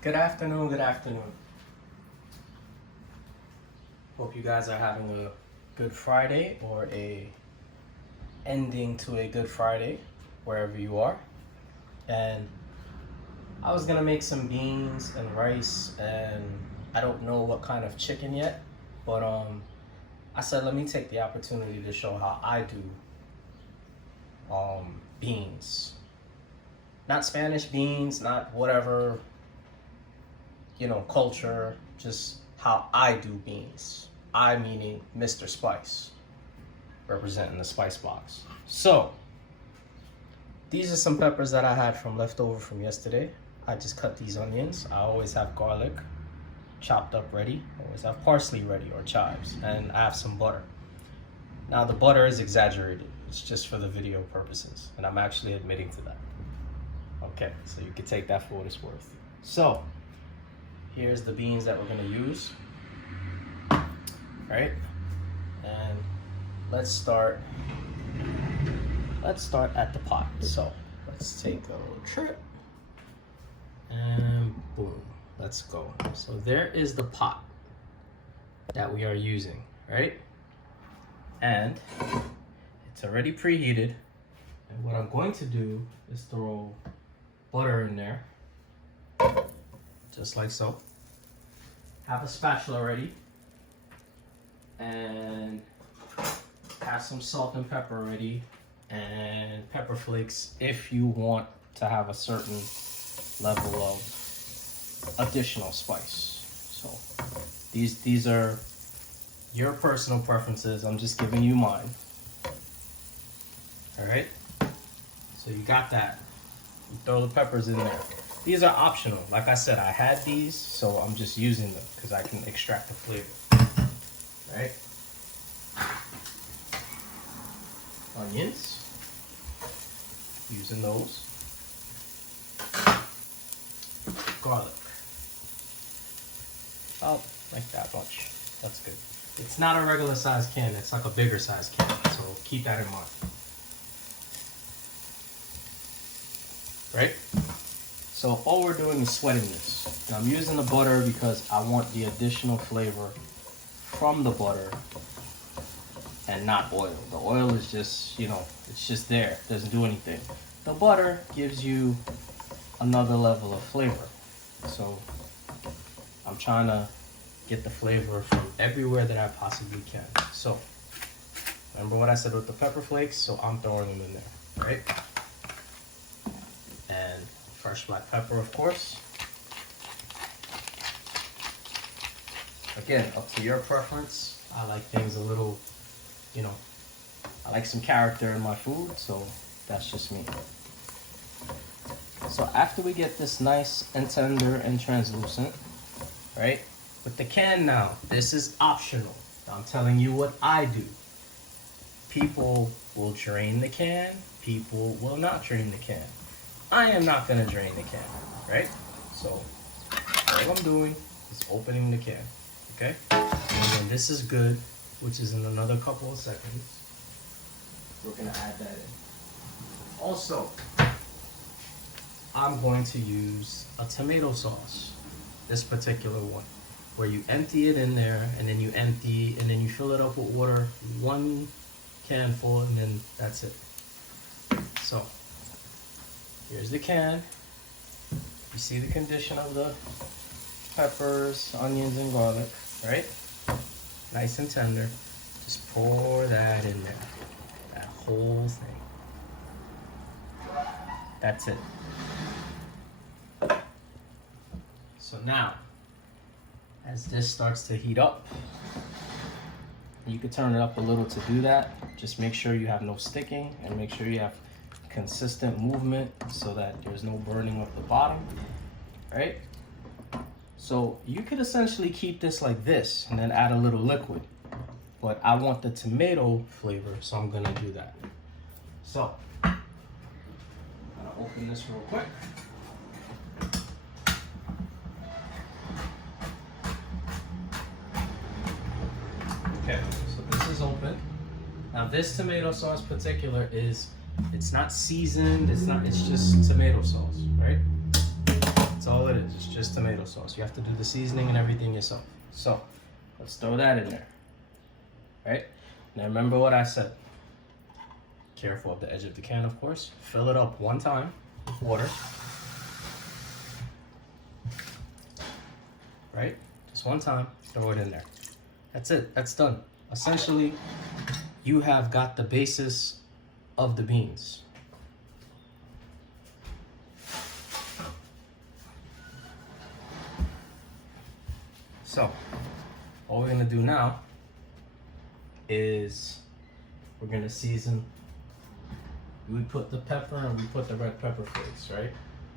Good afternoon, good afternoon. Hope you guys are having a good Friday or a ending to a good Friday, wherever you are. And I was gonna make some beans and rice, and I don't know what kind of chicken yet, but I said let me take the opportunity to show how I do beans. Not Spanish beans, not whatever, culture, just how I do beans. I meaning MrSpice, representing the spice box. So, these are some peppers that I had from leftover from yesterday. I just cut these onions. I always have garlic chopped up ready. I always have parsley ready or chives, and I have some butter. Now the butter is exaggerated. It's just for the video purposes, and I'm actually admitting to that. Okay, so you can take that for what it's worth. So, here's the beans that we're gonna use, right? And let's start at the pot. So let's take a little trip and boom, let's go. So there is the pot that we are using, right? And it's already preheated. And what I'm going to do is throw butter in there, just like so. Have a spatula ready, and have some salt and pepper ready, and pepper flakes if you want to have a certain level of additional spice. So these are your personal preferences. I'm just giving you mine. All right, so you got that. You throw the peppers in there. These are optional. Like I said, I had these, so I'm just using them because I can extract the flavor. Right? Onions. Using those. Garlic. About like that much. That's good. It's not a regular size can, it's like a bigger size can, so keep that in mind. Right? So all we're doing is sweating this. And I'm using the butter because I want the additional flavor from the butter and not oil. The oil is just, it's just there. It doesn't do anything. The butter gives you another level of flavor. So I'm trying to get the flavor from everywhere that I possibly can. So remember what I said with the pepper flakes? So I'm throwing them in there, right? And fresh black pepper, of course. Again, up to your preference. I like things a little, I like some character in my food, so that's just me. So after we get this nice and tender and translucent, right? With the can now, this is optional. I'm telling you what I do. People will drain the can, people will not drain the can. I am not gonna drain the can, right? So all I'm doing is opening the can, okay? And when this is good, which is in another couple of seconds, we're gonna add that in. Also, I'm going to use a tomato sauce, this particular one, where you empty it in there, and then you fill it up with water, one can full, and then that's it. So here's the can. You see the condition of the peppers, onions, and garlic, right? Nice and tender. Just pour that in there. That whole thing. That's it. So now, as this starts to heat up, you can turn it up a little to do that. Just make sure you have no sticking, and make sure you have consistent movement so that there's no burning of the bottom, right? So you could essentially keep this like this and then add a little liquid, but I want the tomato flavor, so I'm gonna do that. So I'm gonna open this real quick. Okay, so this is open. Now this tomato sauce particular it's not seasoned, it's just tomato sauce, right? It's all it is. It's just tomato sauce. You have to do the seasoning and everything yourself. So let's throw that in there. Right? Now remember what I said. Careful of the edge of the can, of course. Fill it up one time with water. Right? Just one time, throw it in there. That's it. That's done. Essentially, you have got the basis of the beans. So, all we're gonna do now is we're gonna season. We put the pepper and we put the red pepper flakes, right?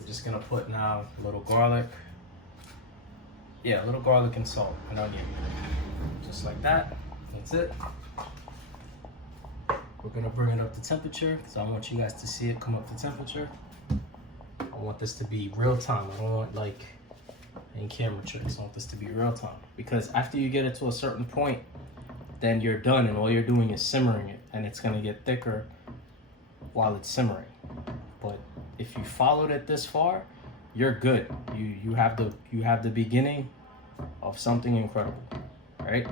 We're just gonna put now a little garlic. Yeah, a little garlic and salt and onion. Just like that. That's it. We're gonna bring it up to temperature because I want you guys to see it come up to temperature. I want this to be real time. I don't want like in camera tricks. I want this to be real time because after you get it to a certain point, then you're done and all you're doing is simmering it and it's gonna get thicker while it's simmering. But if you followed it this far, you're good. You have the beginning of something incredible, right?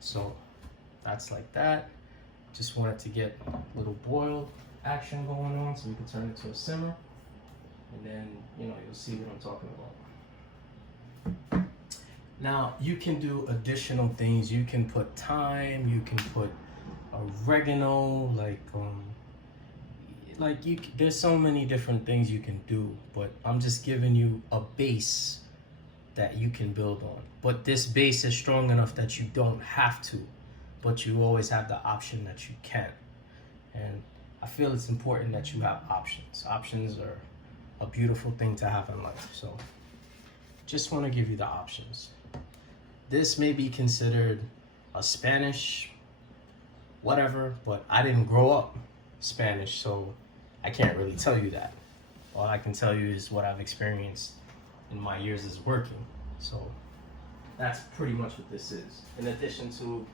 So that's like that. Just wanted to get a little boil action going on so we can turn it to a simmer. And then, you'll see what I'm talking about. Now, you can do additional things. You can put thyme, you can put oregano, there's so many different things you can do, but I'm just giving you a base that you can build on. But this base is strong enough that you don't have to, but you always have the option that you can. And I feel it's important that you have options. Options are a beautiful thing to have in life. So just want to give you the options. This may be considered a Spanish whatever, but I didn't grow up Spanish, so I can't really tell you that. All I can tell you is what I've experienced in my years as working. So that's pretty much what this is. In addition to,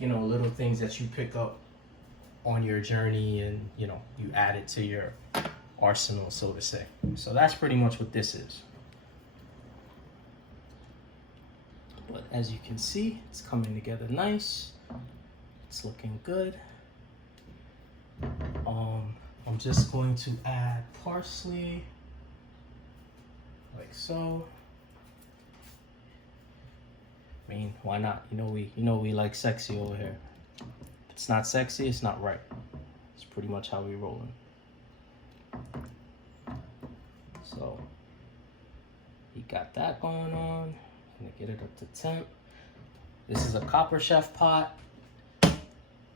little things that you pick up on your journey and, you add it to your arsenal, so to say. So that's pretty much what this is. But as you can see, it's coming together nice. It's looking good. I'm just going to add parsley, like so. I mean, why not? We like sexy over here. If it's not sexy, it's not right. It's pretty much how we rolling. So, we got that going on. Gonna get it up to temp. This is a Copper Chef pot.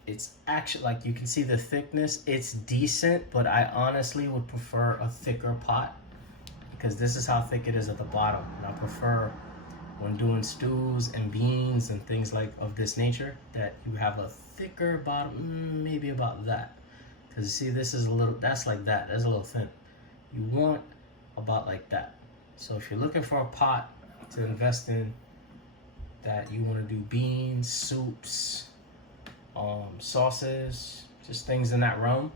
It's actually, like you can see the thickness, it's decent, but I honestly would prefer a thicker pot because this is how thick it is at the bottom. And I prefer when doing stews and beans and things like of this nature that you have a thicker bottom, maybe about that. Because you see, this is a little, that's like that, that's a little thin. You want about like that. So if you're looking for a pot to invest in that you want to do beans, soups, sauces, just things in that realm,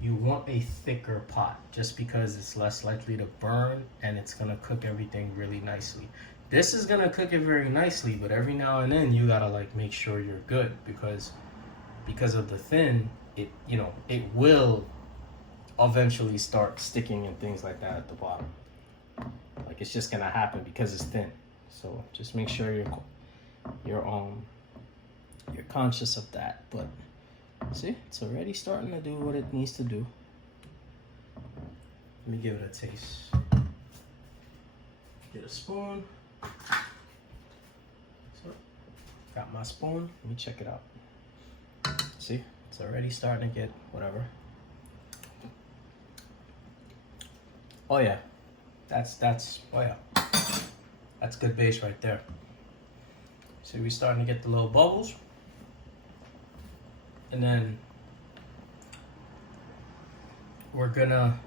you want a thicker pot just because it's less likely to burn and it's gonna cook everything really nicely. This is gonna cook it very nicely, but every now and then you gotta make sure you're good because of the thin, it will eventually start sticking and things like that at the bottom. Like it's just gonna happen because it's thin. So just make sure you're conscious of that. But see, it's already starting to do what it needs to do. Let me give it a taste. Get a spoon. So, got my spoon. Let me check it out. See, it's already starting to get whatever. Oh yeah, that's oh yeah, that's good base right there. See, we're starting to get the little bubbles. And then we're gonna,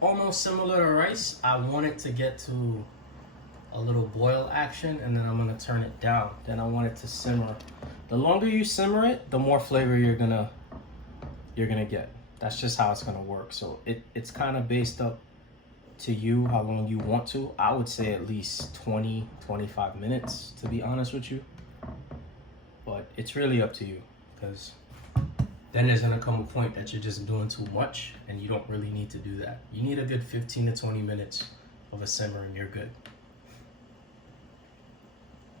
almost similar to rice, I want it to get to a little boil action and then I'm gonna turn it down. Then I want it to simmer. The longer you simmer it, the more flavor you're gonna get. That's just how it's gonna work. So it's kind of based up to you how long you want to. I would say at least 20-25 minutes, to be honest with you. But it's really up to you, because then there's gonna come a point that you're just doing too much and you don't really need to do that. You need a good 15 to 20 minutes of a simmer and you're good.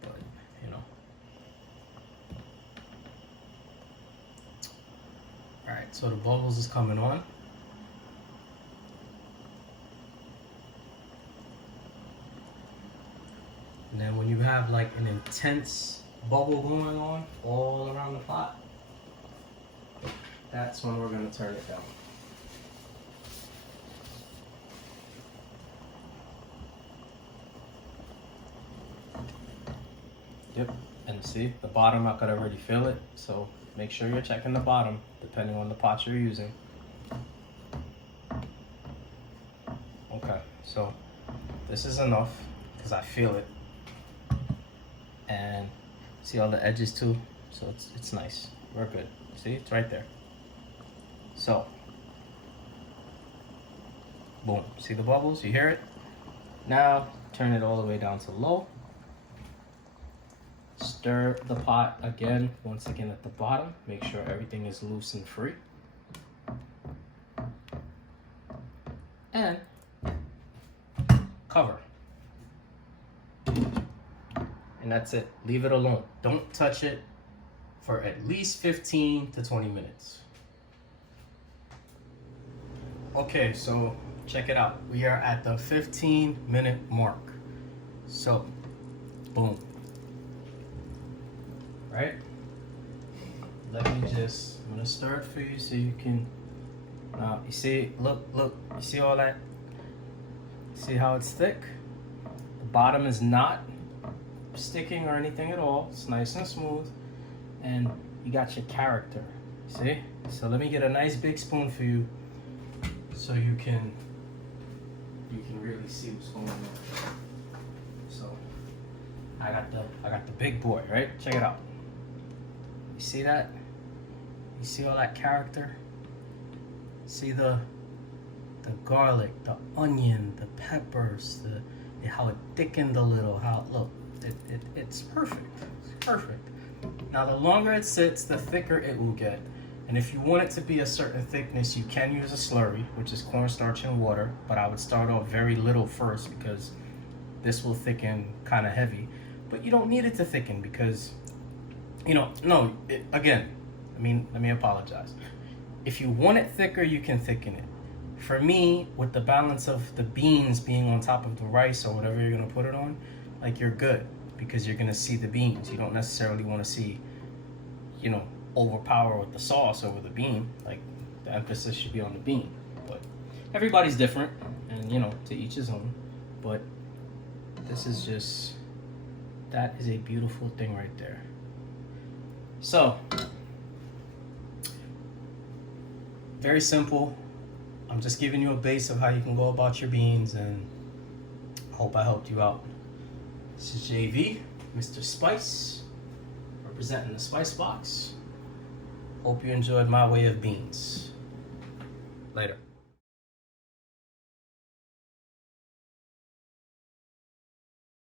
But, you know. All right, so the bubbles is coming on. And then when you have like an intense bubble going on all around the pot, that's when we're going to turn it down. Yep, and see, the bottom, I could already feel it, so make sure you're checking the bottom, depending on the pot you're using. Okay, so this is enough, because I feel it. And see all the edges too, so it's nice. We're good. See, it's right there. So, boom. See the bubbles? You hear it? Now, turn it all the way down to low. Stir the pot again, once again at the bottom. Make sure everything is loose and free. And cover. And that's it. Leave it alone. Don't touch it for at least 15 to 20 minutes. Okay, so check it out. We are at the 15-minute mark. So, boom. Right? Let me just, I'm gonna stir it for you so you can, you see, look, you see all that? See how it's thick? The bottom is not sticking or anything at all. It's nice and smooth. And you got your character, see? So let me get a nice big spoon for you so you can really see what's going on. So I got the big boy, right? Check it out. You see that? You see all that character? See the garlic, the onion, the peppers, how it thickened a little, how look, it's perfect. It's perfect. Now the longer it sits, the thicker it will get. And if you want it to be a certain thickness, you can use a slurry, which is cornstarch and water, but I would start off very little first because this will thicken kind of heavy. But you don't need it to thicken because, you know, again, let me apologize. If you want it thicker, you can thicken it. For me, with the balance of the beans being on top of the rice or whatever you're gonna put it on, like you're good because you're gonna see the beans. You don't necessarily wanna see, you know, overpower with the sauce over the bean. Like the emphasis should be on the bean. But everybody's different and, you know, to each his own. But this is just, that is a beautiful thing right there. So, very simple. I'm just giving you a base of how you can go about your beans, and I hope I helped you out. This is JV, MrSpice, representing the Spice Box. Hope you enjoyed my way of beans. Later.